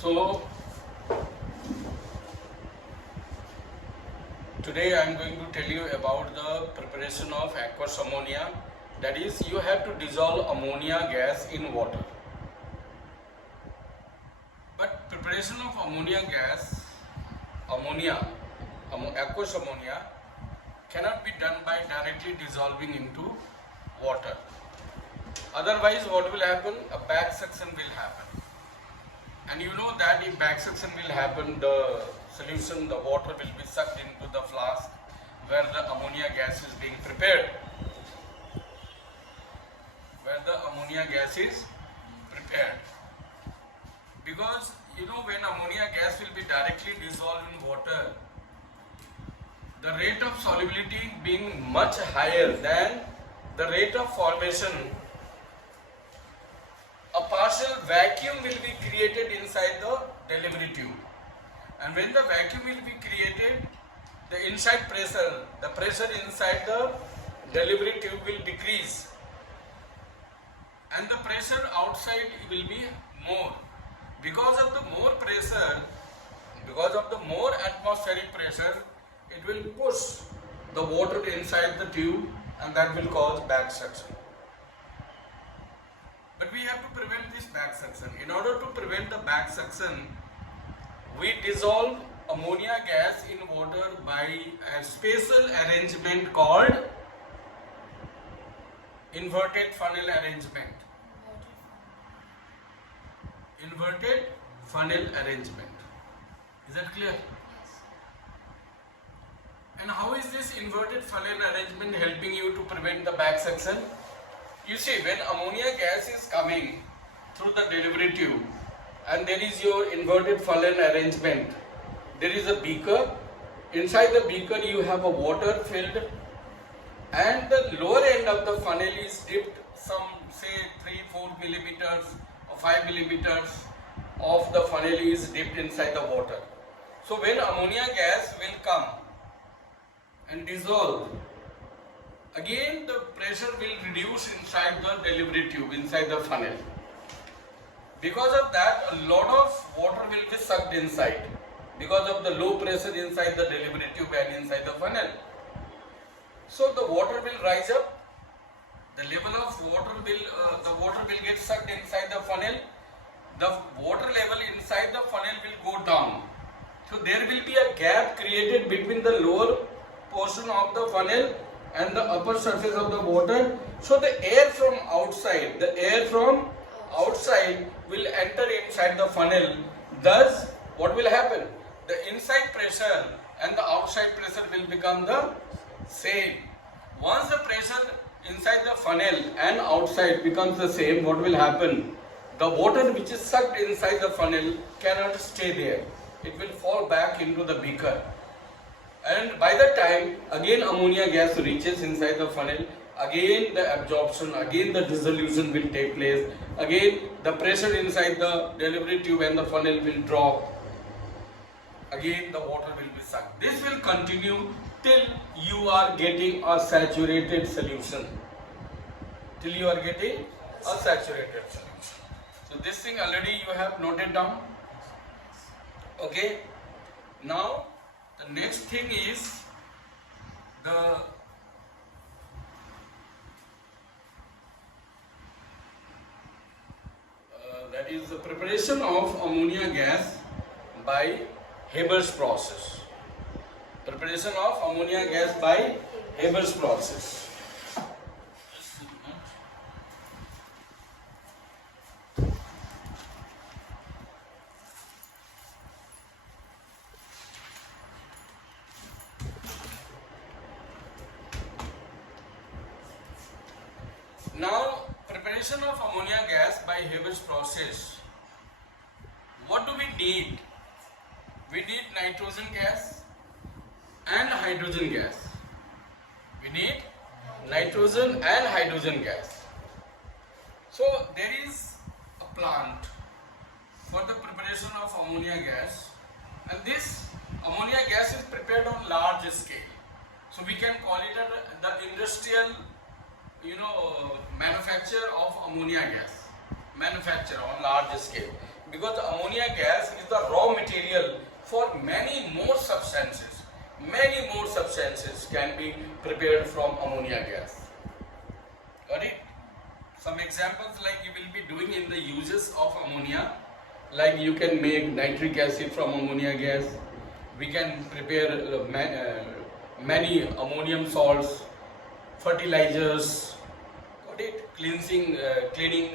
So today I am going to tell you about the preparation of aqueous ammonia. That is, you have to dissolve ammonia gas in water. But preparation of ammonia gas, aqueous ammonia cannot be done by directly dissolving into water. Otherwise, what will happen? A back suction will happen. And you know that if back suction will happen, the solution, the water will be sucked into the flask where the ammonia gas is being prepared. Because you know, when ammonia gas will be directly dissolved in water, the rate of solubility being much higher than the rate of formation, a partial vacuum will be created inside the delivery tube. And when the vacuum will be created, the inside pressure, the pressure inside the delivery tube will decrease, and the pressure outside will be more. Because of the more pressure, because of the more atmospheric pressure, it will push the water inside the tube, and that will cause back suction. But we have to prevent this back suction. In order to prevent the back suction, we dissolve ammonia gas in water by a special arrangement called inverted funnel arrangement. Inverted funnel arrangement. Is that clear? Yes. And how is this inverted funnel arrangement helping you to prevent the back suction? You see, when ammonia gas is coming through the delivery tube and there is your inverted funnel arrangement, there is a beaker. Inside the beaker you have a water filled, and the lower end of the funnel is dipped some say 3-4 millimeters or 5 millimeters of the funnel is dipped inside the water. So when ammonia gas will come and dissolve, again the pressure will reduce inside the delivery tube, inside the funnel. Because of that, a lot of water will be sucked inside because of the low pressure inside the delivery tube and inside the funnel. So the water will rise up, the level of water will get sucked inside the funnel, the water level inside the funnel will go down. So there will be a gap created between the lower portion of the funnel and the upper surface of the water. So the air from outside will enter inside the funnel. Thus, what will happen? The inside pressure and the outside pressure will become the same. Once the pressure inside the funnel and outside becomes the same, what will happen? The water which is sucked inside the funnel cannot stay there. It will fall back into the beaker. And by the time again ammonia gas reaches inside the funnel, again the absorption, again the dissolution will take place, again the pressure inside the delivery tube and the funnel will drop, again the water will be sucked. This will continue till you are getting a saturated solution. Till you are getting a saturated solution. So this thing already you have noted down. Okay. Now the next thing is that is the preparation of ammonia gas by Haber's process. Preparation of ammonia gas by Haber's process. Now, preparation of ammonia gas by Haber's process. What do we need? We need nitrogen gas and hydrogen gas. We need nitrogen and hydrogen gas. So there is a plant for the preparation of ammonia gas, and this ammonia gas is prepared on large scale. So we can call it the industrial manufacture of ammonia gas, manufacture on large scale. because ammonia gas is the raw material for many more substances. Many more substances can be prepared from ammonia gas. Got it? Some examples like you will be doing in the uses of ammonia, like you can make nitric acid from ammonia gas. We can prepare many ammonium salts, fertilizers, got it? Cleaning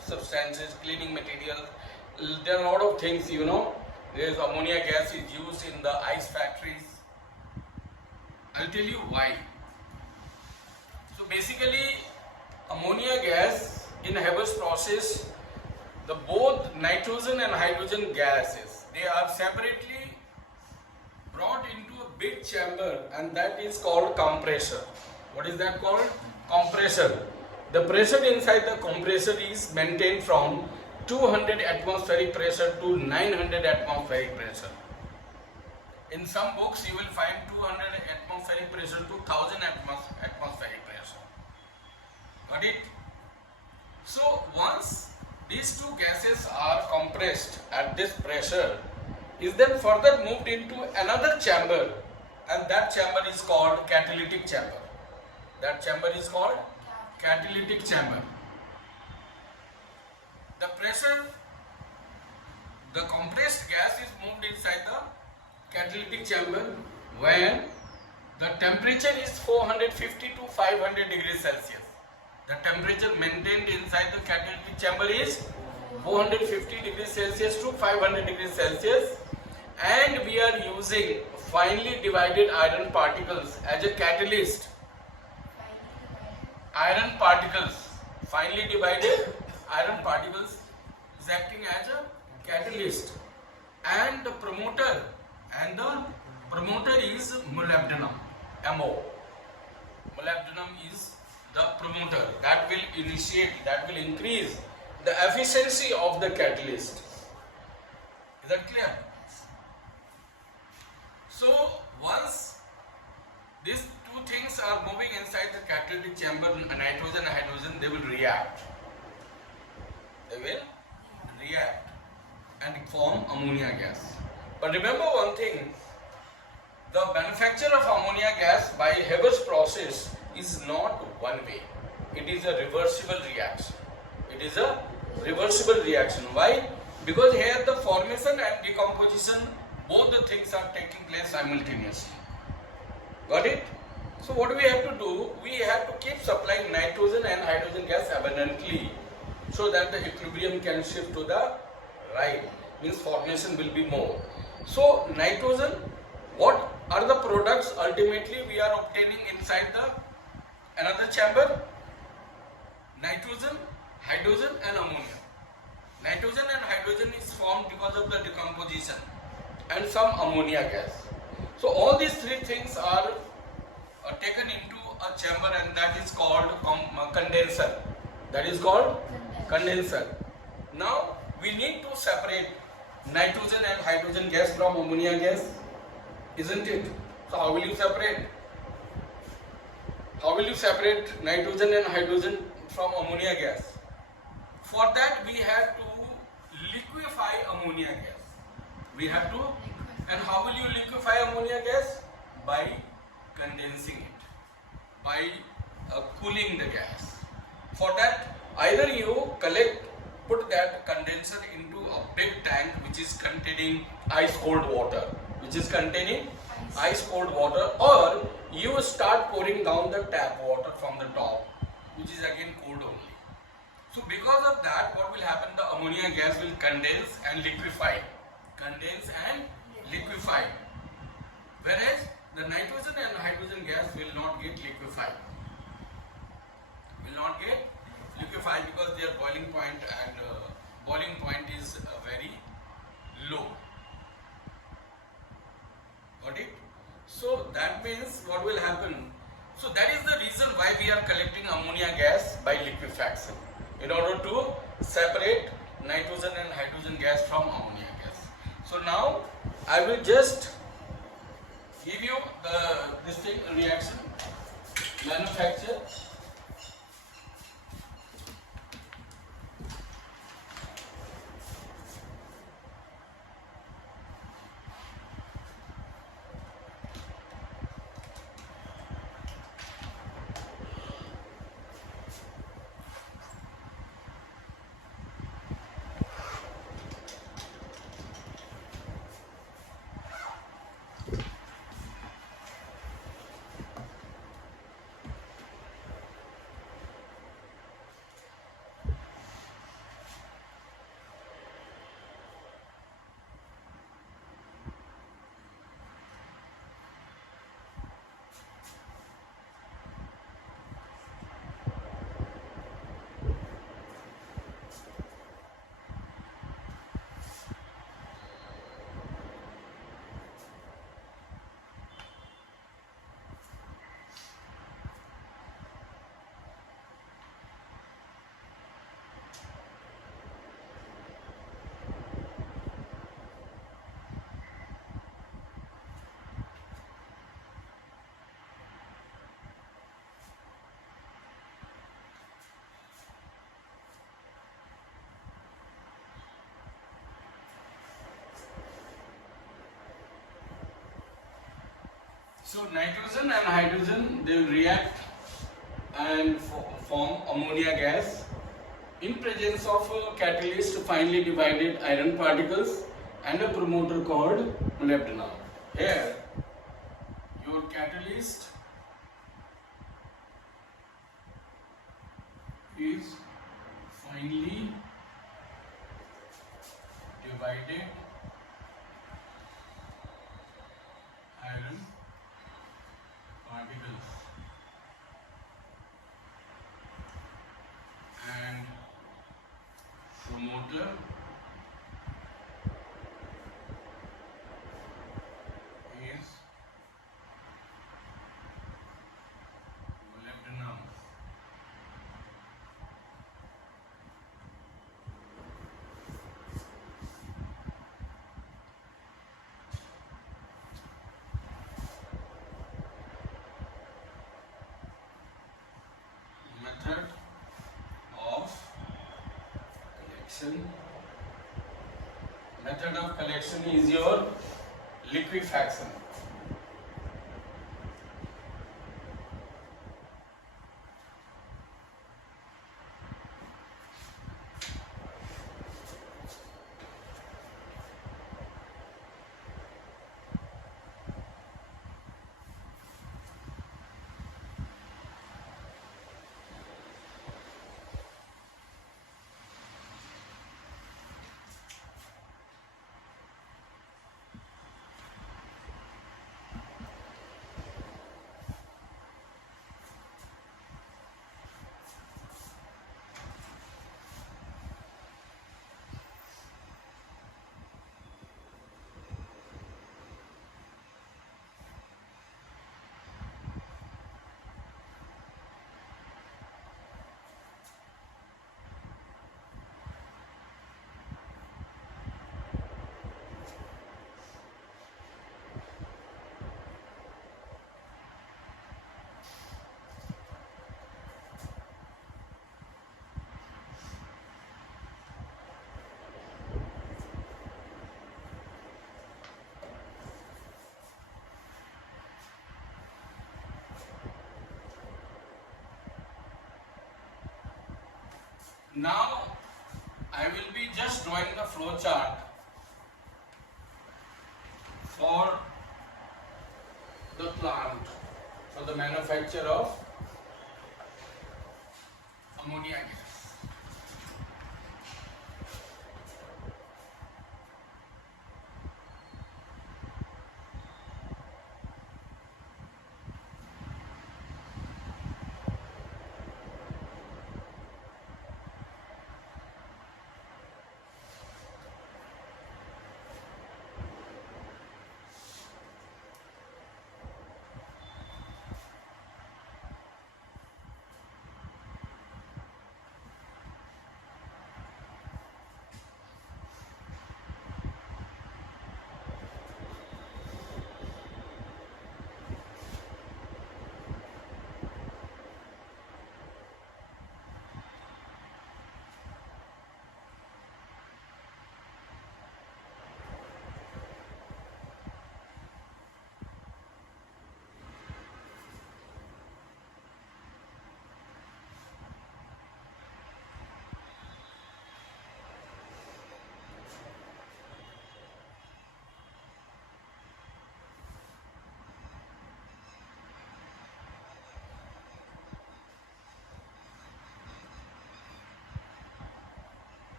substances, cleaning materials. There are a lot of things, you know. There's ammonia gas is used in the ice factories. I'll tell you why. So basically, ammonia gas in Haber's process, the both nitrogen and hydrogen gases, they are separately brought into a big chamber, and that is called compressor. What is that called? Compressor. The pressure inside the compressor is maintained from 200 atmospheric pressure to 900 atmospheric pressure. In some books you will find 200 atmospheric pressure to 1000 atmospheric pressure. Got it? So once these two gases are compressed at this pressure, is then further moved into another chamber, and that chamber is called catalytic chamber. That chamber is called catalytic chamber. The pressure, the compressed gas is moved inside the catalytic chamber when the temperature is 450 to 500 degrees Celsius. The temperature maintained inside the catalytic chamber is 450 degrees Celsius to 500 degrees Celsius, and we are using finely divided iron particles as a catalyst. Iron particles, finely divided iron particles is acting as a catalyst, and the promoter is molybdenum, MO. Molybdenum is the promoter that will increase the efficiency of the catalyst. Is that clear? So once these two things are moving inside the catalytic chamber, nitrogen and hydrogen, they will react. They will react and form ammonia gas. But remember one thing, the manufacture of ammonia gas by Haber's process is not one way. It is a reversible reaction. It is a reversible reaction. Why? Because here the formation and decomposition, both the things are taking place simultaneously. Got it? So what we have to do, we have to keep supplying nitrogen and hydrogen gas abundantly, so that the equilibrium can shift to the right, means formation will be more. So nitrogen, what are the products ultimately we are obtaining inside the another chamber? Nitrogen, hydrogen and ammonia. Nitrogen and hydrogen is formed because of the decomposition, and some ammonia gas. So all these three things are taken into a chamber, and that is called condenser. That is called condenser. Now we need to separate nitrogen and hydrogen gas from ammonia gas, isn't it? So how will you separate? How will you separate nitrogen and hydrogen from ammonia gas? For that we have to liquefy ammonia gas. We have to, and how will you liquefy ammonia gas? By condensing it, by cooling the gas. For that, either you put that condenser into a big tank which is containing ice cold water, or you start pouring down the tap water from the top, which is again cold only. So because of that, what will happen? The ammonia gas will condense and liquefy. Whereas the nitrogen and hydrogen gas will not get liquefied. Because their boiling point is very low. Got it? So that means what will happen? So that is the reason why we are collecting ammonia gas by liquefaction, in order to separate nitrogen and hydrogen gas from ammonia gas. So now I will just give you this reaction manufacture. So nitrogen and hydrogen, they will react and form ammonia gas in presence of a catalyst, finely divided iron particles, and a promoter called molybdenum. Here your catalyst is finely divided iron particles and promoter is molybdenum. Method of collection. Method of collection is your liquefaction. Now I will be just drawing the flow chart for the plant, for the manufacture of ammonia gas.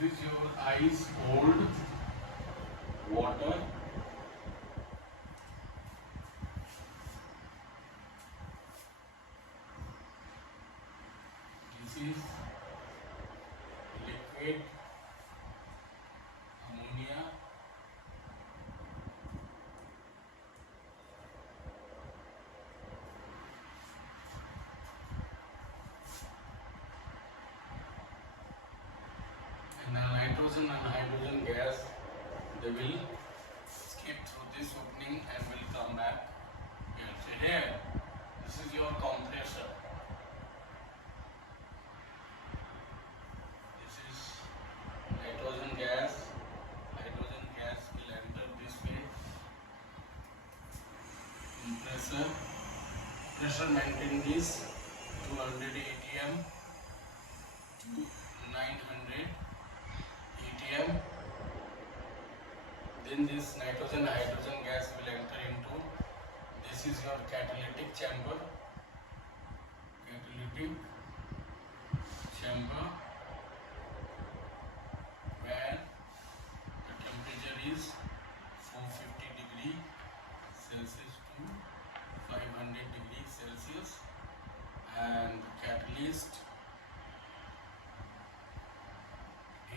This is your ice cold water. This is liquid ammonia. And the nitrogen and hydrogen gas, they will skip through this opening and will come back here. So here, this is your compressor. This is nitrogen gas. Hydrogen gas will enter this way. Compressor. Pressure maintain this 200 atm to 900 atm. Then this nitrogen hydrogen gas will enter into, this is your catalytic chamber. Catalytic chamber, where the temperature is 450 degree Celsius to 500 degree Celsius, and the catalyst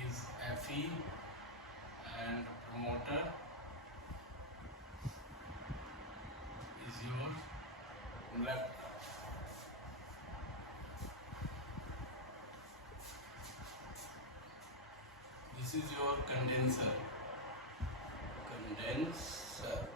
is Fe, and promoter is your left. This is your condenser. Condenser.